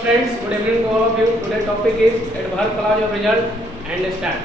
Friends, good evening to all of you. Today's topic is adverb clause of result and start.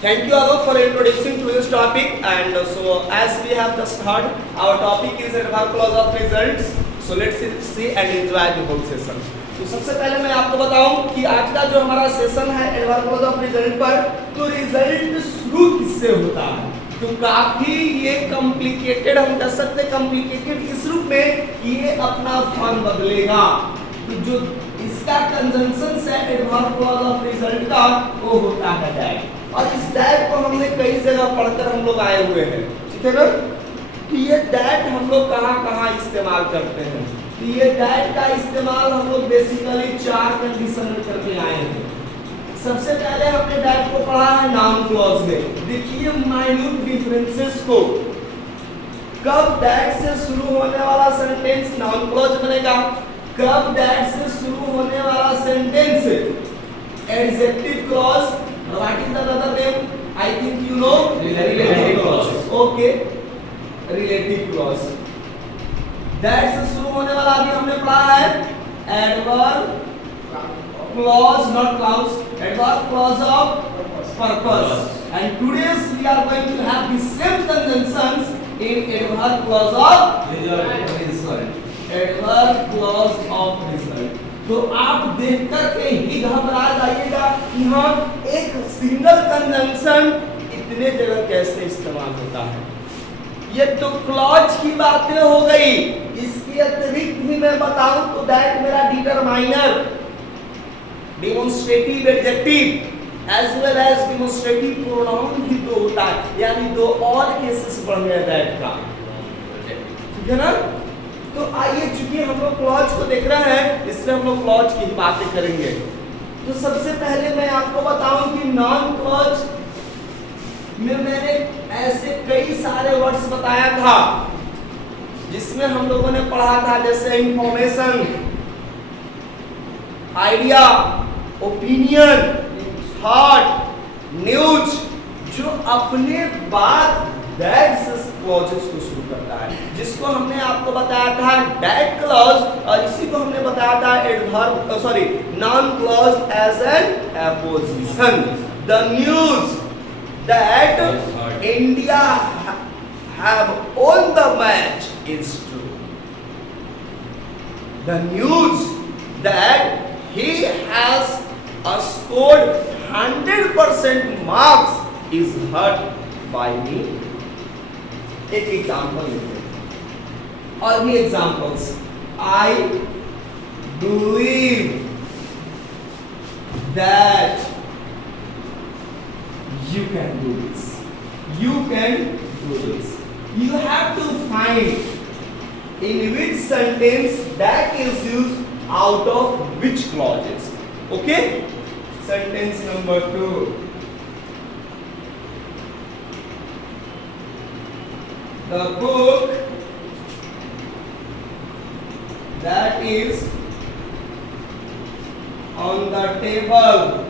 Thank you Alok for introducing to this topic. And so as we have just heard, our topic is adverb clause of results. So let's see and enjoy the whole session. तो सबसे पहले मैं आपको बताऊं कि आज का जो हमारा सेशन है एडवर्ब क्लॉज ऑफ रिजल्ट पर, तो रिजल्ट शुरू किससे होता है? तो काफी ये कॉम्प्लिकेटेड, हम कह सकते हैं कॉम्प्लिकेटेड इस रूप में कि ये अपना फॉर्म बदलेगा। तो जो इसका कंजंक्शन है एडवर्ब क्लॉज ऑफ रिजल्ट का, वो होता है दैट। और इस दैट को हमने कई जगह पढ़कर हम लोग आए हुए हैं, ठीक है ना? तो ये दैट हम लोग कहाँ इस्तेमाल करते हैं? तो ये दैट का इस्तेमाल हम लोग बेसिकली चार कंडीशन में करके आए हैं। सबसे पहले हमने दैट को पढ़ा है नाउन क्लॉज में। देखिए माइन्यूट डिफरेंसेस को, कब दैट से शुरू होने वाला सेंटेंस नाउन क्लॉज बनेगा, कब दैट से शुरू होने वाला sentence adjective clause, what is the other name? I think you know, relative clause. Okay, relative clause. That से शुरू होने वाला अभी हमने पढ़ा है adverb clause, not clause, adverb clause of purpose. And today we are going to have the same conjunctions in adverb clause of result. Adverb clause of result. तो आप देखकर के ही घबरा जाइएगा कि हाँ एक सिंगल कंजंक्शन इतने जगह कैसे इस्तेमाल होता है। ये तो क्लॉज की बातें हो गई, इसके अतिरिक्त भी मैं बताऊं तो दैट मेरा determiner, demonstrative adjective as well as demonstrative pronoun भी दो होता है, यानी दो और केसेस बढ़ गए दैट का, ठीक है ना? तो आइए, चूंकि हम लोग क्लॉज को देख रहे हैं इसलिए हम लोग क्लॉज की बातें करेंगे। तो सबसे पहले मैं आपको बताऊं कि नॉन क्लॉज में मैंने ऐसे कई सारे वर्ड्स बताया था जिसमें हम लोगों ने पढ़ा था, जैसे information, idea, opinion, thought, news, जो अपने बाद दैट क्लॉजेस को शुरू करता है, जिसको हमने आपको बताया था दैट क्लॉज, और इसी को हमने बताया था adverb noun clause as an apposition. The news that India have won the match is true. The news that he has scored 100% marks is heard by me. एक एग्जाम्पल लेते हैं, और भी examples. I believe that you can do this. You can do this. You have to find in which sentence that is used out of which clauses. Okay? Sentence number 2. The book that is on the table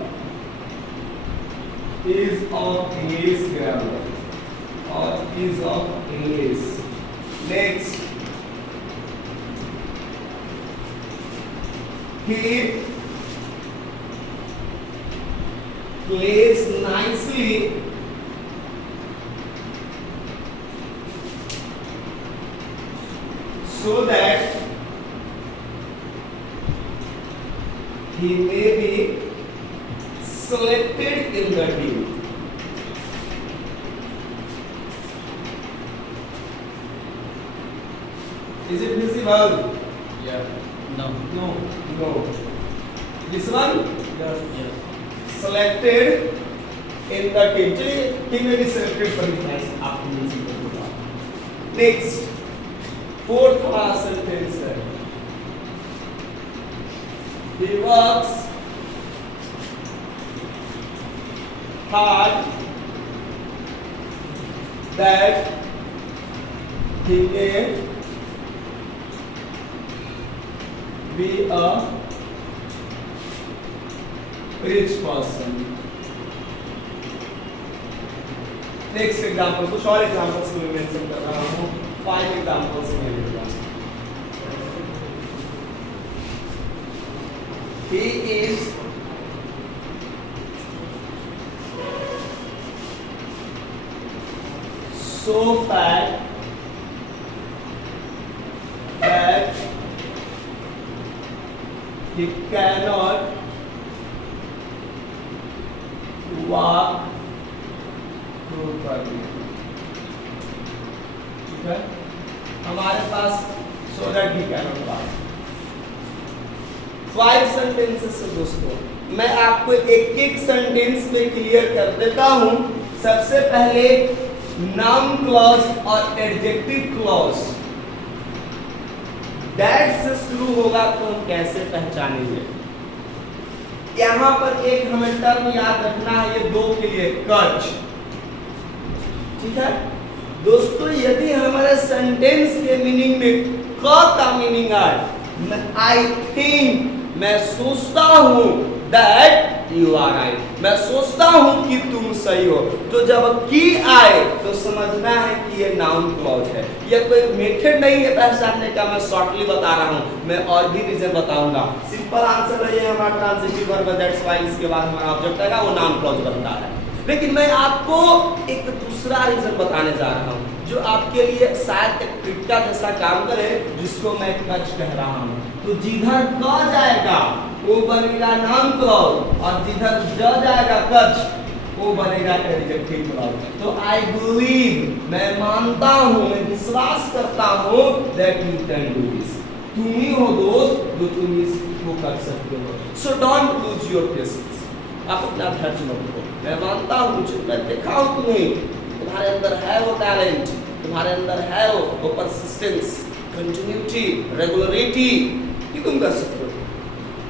is of English grammar or is of English. Next, he plays nicely so that he may be selected in the team. Is it visible? Yeah. No. No. No. This one? Yes. Yes. Selected in the team. चलिए, he may be selected for the prize. आपको मिल सकता है। Next, fourth हमारा sentence है। He works hard that he may be a rich person. Next example, कुछ और examples को मैं मेंशन कर रहा हूँ, 5 एग्जांपल्स हैं मेरे पास। he is so fat that he cannot walk properly. ठीक है, हमारे पास so that he cannot walk. 5 sentences है दोस्तों, मैं आपको एक एक सेंटेंस पे क्लियर कर देता हूं। सबसे पहले नाउन क्लॉज और एडजेक्टिव क्लॉज दैट से शुरू होगा तो हम कैसे पहचानेंगे। यहां पर एक हमें टर्म याद रखना है, ये 2 के लिए कच। ठीक है दोस्तों, यदि हमारे सेंटेंस के मीनिंग में क का मीनिंग आए, आई थिंक मैं सोचता हूं, दैट यू आर राइट मैं सोचता हूं कि तुम सही हो, तो जब की आए तो समझना है कि ये नाउन क्लॉज है। ये कोई मेथड नहीं है पहचानने का, मैं शॉर्टली बता रहा हूं, मैं और भी रीजन बताऊंगा। सिंपल आंसर है ये हमारा ट्रांजिटिव वर्ब, दैट्स व्हाई इसके बाद हमारा ऑब्जेक्ट आएगा, वो नाउन क्लॉज बनता है। लेकिन मैं आपको एक दूसरा रीजन बताने जा रहा हूं जो आपके लिए शायद एक टिक्का जैसा काम करे, जिसको मैं कच कह रहा हूं। तो जिधर क जाएगा वो बनेगा नाउन क्लॉज और जिधर ज जाएगा कच वो बनेगा एडजेक्टिव क्लॉज। तो आई बिलीव मैं मानता हूं, मैं विश्वास करता हूं that you can do this. तुम ही हो दोस्त जो तुम इसको कर सकते हो। So don't lose your patience, आप अपना धैर्य मत खो। मैं मानता हूं, मैं देखा हूं तुम्हारे अंदर है वो टैलेंट, तुम्हारे अंदर है वो परसिस्टेंस, कंटिन्यूटी, रेगुलरिटी कि तुम कर सकते हो।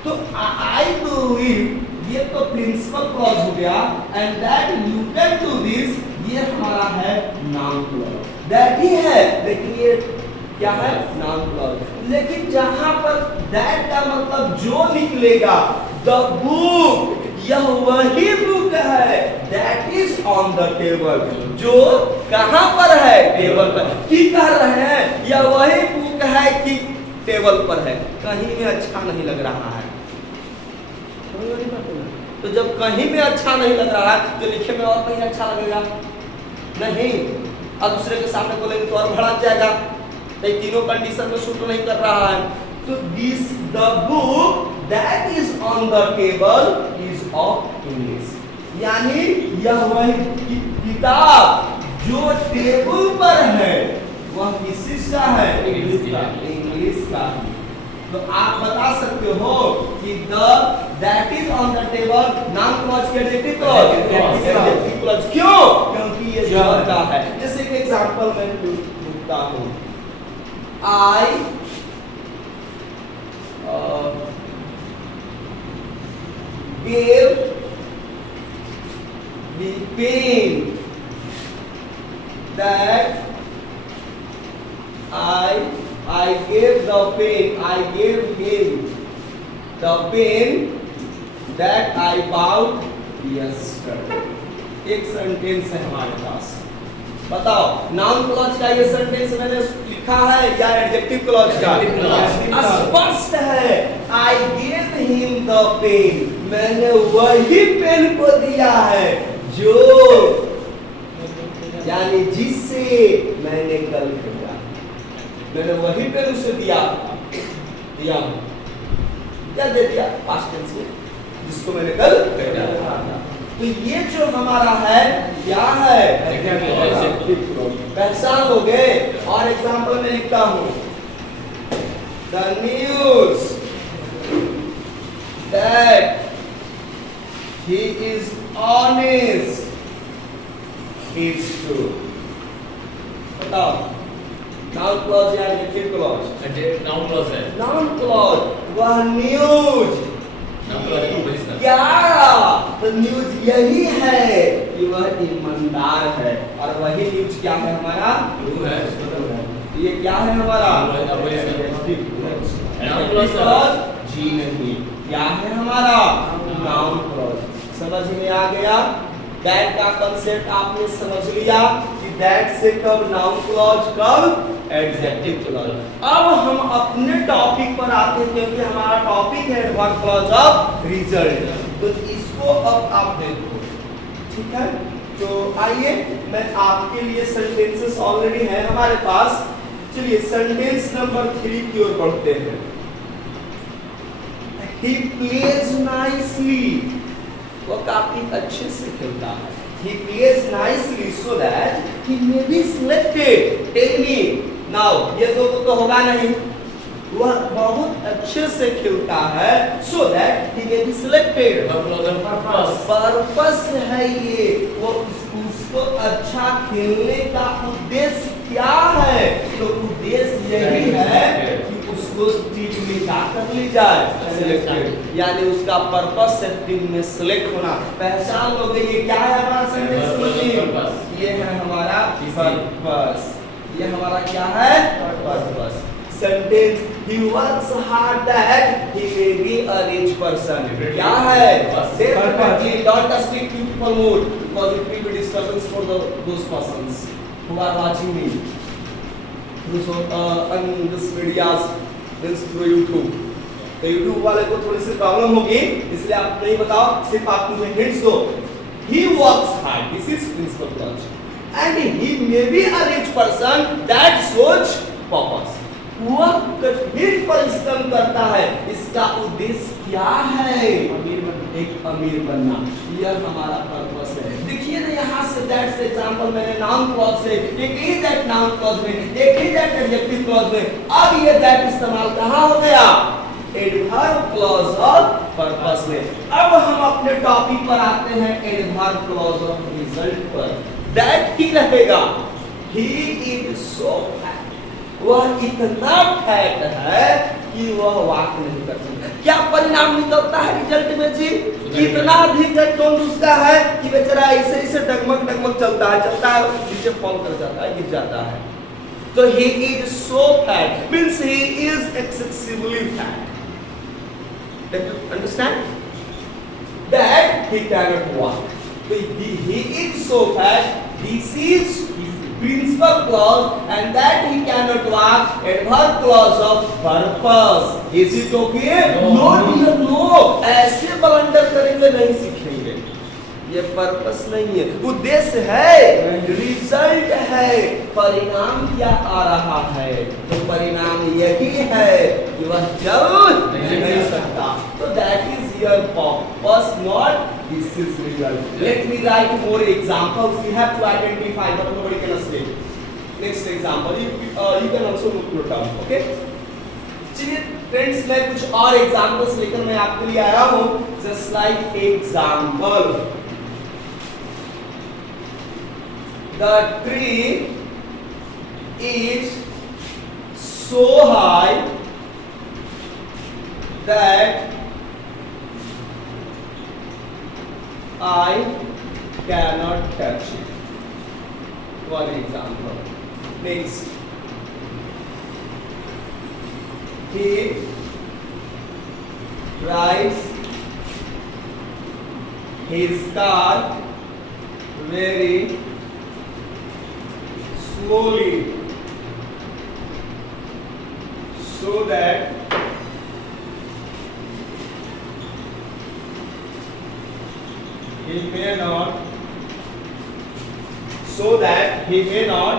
तो आई बिलीव ये तो प्रिंसिपल क्लॉज हो गया, and that you can do this ये हमारा है नाउन क्लॉज। दैट ही है, लेकिन ये क्या है नाउन क्लॉज। लेकिन जहां पर दैट का मतलब जो निकलेगा, द बुक, यह वही बुक है that is on the table, जो कहां पर है टेबल पर। की कह रहे हैं यह वही बुक है कि टेबल पर है, कहीं में अच्छा नहीं लग रहा है। तो जब कहीं में अच्छा नहीं लग रहा है तो लिखे में और कहीं अच्छा लगेगा नहीं, अब दूसरे के सामने बोलेंगे तो और भड़क जाएगा। तो तीनों कंडीशन में सूट नहीं कर रहा है। तो this the book that is on the table is of English, यानी यह वही किताब जो टेबल पर है वह किस का है, इंग्लिश का। तो आप बता सकते हो कि the that is on the table noun clause के एडजेक्टिव क्लॉज। क्यों? क्योंकि ये जड़ का है। जैसे कि एग्जांपल मैं लिखता हूं, आई gave the pen that I gave the pen, I gave him the pen that I bought yesterday। एक सेंटेंस है हमारे पास, बताओ नाउन क्लॉज का ये सेंटेंस मैंने लिखा है या एडजेक्टिव क्लॉज का? स्पष्ट है, I give him the pen, मैंने वही पेन को दिया है जो, यानी जिससे मैंने कल किया, मैंने वही पेन उसे दिया क्या दे दिया पास्ट टेंस में, जिसको मैंने कल किया। तो ये जो हमारा है क्या है, पहचान हो गए। और एग्जांपल में लिखता हूं, the news that he is honest is true. बताओ नाउन क्लॉज या एडजेक्टिव क्लॉज? नाउन क्लॉज है। नाउन क्लॉज, वह न्यूज क्या, तो न्यूज यही है कि वह ईमानदार है, और वही न्यूज क्या है हमारा, ट्रू है। ये क्या है हमारा जी नहीं, क्या है हमारा नाउन क्लॉज। समझ में आ गया? दैट का कंसेप्ट आपने समझ लिया कि दैट से कब नाउन क्लॉज, कब एडजेक्टिव क्लॉज। अब हम अपने टॉपिक पर आते हैं, क्योंकि हमारा टॉपिक है एडवर्ब क्लॉज ऑफ रिजल्ट। तो इसको अब आप देखो, ठीक है। तो आइए मैं आपके लिए सेंटेंसेस ऑलरेडी है हमारे पास। चलिए सेंटेंस नंबर 3 की ओर बढ़ते हैं। He plays nicely, वो काफी अच्छे से खेलता है। He plays nicely so that he may be selected. Tell me now, ये तो होगा नहीं। वह बहुत अच्छे से खेलता है so that he may be selected. Purpose है ये, वो उसको अच्छा खेलने का उद्देश्य क्या है? तो उद्देश्य यही है कि उसको टीम में कर ली जाए, यानी उसका पर्पस है टीम में सिलेक्ट होना। पहचान हो गई ये क्या है हमारा सेंटेंस? ये है हमारा पर्पस। ये हमारा क्या है? Purpose. Sentence, he works hard that he may be a rich person. क्या है? Definitely don't speak to people more, because it will be disturbance for those persons who are watching me on this videos, means through YouTube. तो YouTube वाले को थोड़ी सी problem होगी, इसलिए आप नहीं बताओ, सिर्फ आप मुझे hints दो। He works hard. This is principal clause. And he may be a rich person. That shows purpose. वह कठिन परिश्रम करता है, इसका उद्देश्य क्या है? एक अमीर बनना। यह हमारा पर्पस है। देखिए ना यहाँ से दैट से एग्जांपल मैंने नाउन क्लॉज से, एक ही दैट नाउन क्लॉज में, एक ही दैट एडजेक्टिव क्लॉज में, अब ये दैट इस्तेमाल कहाँ हो गया? एडवर्ब क्लॉज ऑफ पर्पस में। अब हम अपने टॉपिक पर आते हैं, एडवर्ब क्लॉज ऑफ रिजल्ट पर। दैट ही रहेगा। ही इज सो फैट, वह इतना फैट है कि वह वॉक नहीं कर सकता। क्या परिणाम निकलता है रिजल्ट में जी? कितना अधिक टोन उसका है कि बेचारा ऐसे ऐसे डगमग चलता है, नीचे फॉल कर जाता है, गिर जाता है। तो he is so fat means he is excessively fat. Do you understand? That he cannot walk. He is so fat. This is principal clause, and that he cannot walk, adverb clause of purpose. Is it okay? No dear no. ऐसे blunder करेंगे नहीं सीखेंगे। ये purpose नहीं है, उद्देश्य है, result है। परिणाम क्या आ रहा है? तो परिणाम यही है कि वह चल नहीं सकता। तो that is your purpose, not this is result. Let me write more examples. We have to identify, but nobody can say. Next example, you can also note down. Okay? चलिए फ्रेंड्स, मैं कुछ और एग्जांपल्स लेकर मैं आपके लिए आया हूँ। Just like example, the tree is so high that I cannot touch it. One example. Next, he drives his car very slowly so that he may not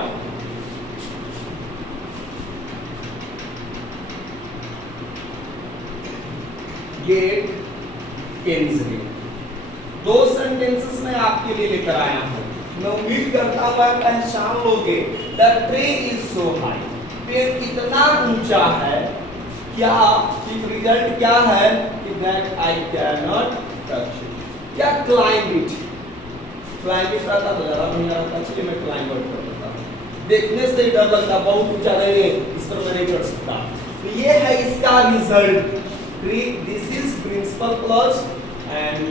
get injury. दो सेंटेंसेस मैं आपके लिए लेकर आया हूँ। मैं उम्मीद करता हूँ आप पहचान लोगे। The tree is so high, पेड़ इतना ऊंचा है। क्या रिजल्ट क्या है कि that I cannot touch it. क्या climb it? Climb it रहता तो ज़्यादा नहीं रहता, इसलिए मैं climb it करता हूँ। देखने से ही डर लगता, बहुत ऊंचा नहीं है, इस पर मैं नहीं कर सकता। तो ये है इसका result. This is principal clause, and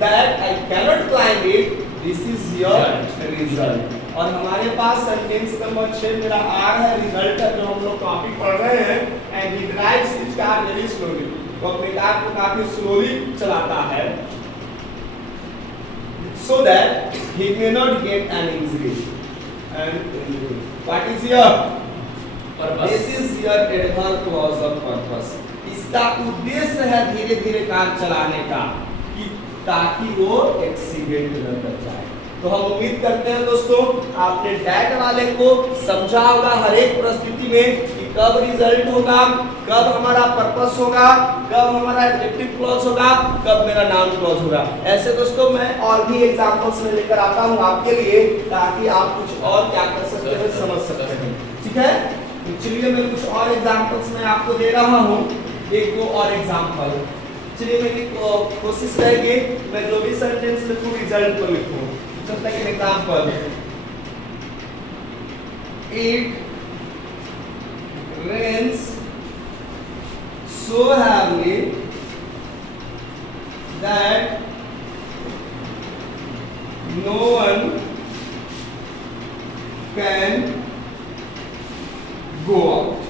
that I cannot climb it. This is your result. और हमारे पास सेंटेंस नंबर 6 मेरा R है, रिजल्ट है, जो हम लोग कॉपी पढ़ रहे हैं। And he drives his car very slowly. वो अपने कार को काफी स्लोली चलाता है, so that he may not get an injury. And what is here? Purpose. This is your adverb clause of purpose. इसका उद्देश्य है धीरे धीरे कार चलाने का कि ताकि वो एक्सीडेंट न कर जाए। तो हम उम्मीद करते हैं दोस्तों आपने डैट वाले को समझा होगा हर एक परिस्थिति में कि कब रिजल्ट होगा, कब हमारा पर्पस होगा, कब हमारा एडजेक्टिव क्लॉज होगा, कब मेरा नाउन क्लॉज होगा। ऐसे दोस्तों मैं और भी एग्जांपल्स में लेकर आता हूं आपके लिए ताकि आप कुछ और क्या कर सकते हैं, समझ सकते हैं। ठीक है, तो चलिए मैं कुछ और एग्जांपल्स मैं आपको दे रहा हूं, एक दो और एग्जांपल। चलिए मेरी कोशिश रहेगी मैं जो भी सेंटेंस लिखूं रिजल्ट को लिखूं। Just like an example, it rains so heavily that no one can go out.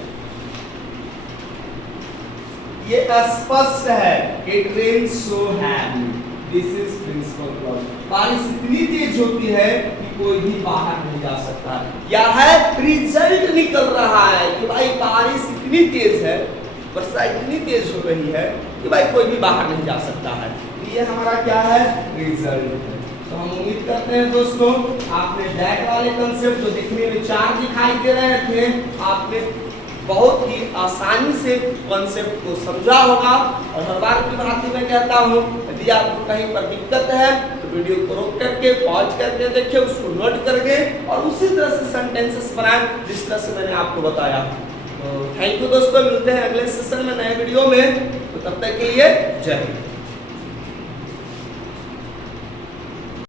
ये स्पष्ट है, it rains so heavily. This is principal clause. बारिश इतनी तेज होती है कि कोई भी बाहर नहीं जा सकता। या है रिजल्ट निकल रहा है कि भाई बारिश इतनी तेज है, वर्षा इतनी तेज हो रही है कि भाई कोई भी बाहर नहीं जा सकता है। ये हमारा क्या है, रिजल्ट। तो हम उम्मीद करते हैं दोस्तों आपने दैट वाले कंसेप्ट जो दिखने में चार दिखाई दे रहे थे, आपने बहुत ही आसानी से कॉन्सेप्ट को समझा होगा। और हर बार की भांति मैं कहता हूँ यदि आपको कहीं पर दिक्कत है तो वीडियो को रोक करके पॉज करके देखिए, उसको नोट करके और उसी तरह से सेंटेंसेस बनाएं जिस तरह से मैंने आपको बताया। तो थैंक यू दोस्तों, मिलते हैं अगले सेशन में नए वीडियो में। तो तब तक के लिए जय हिंद।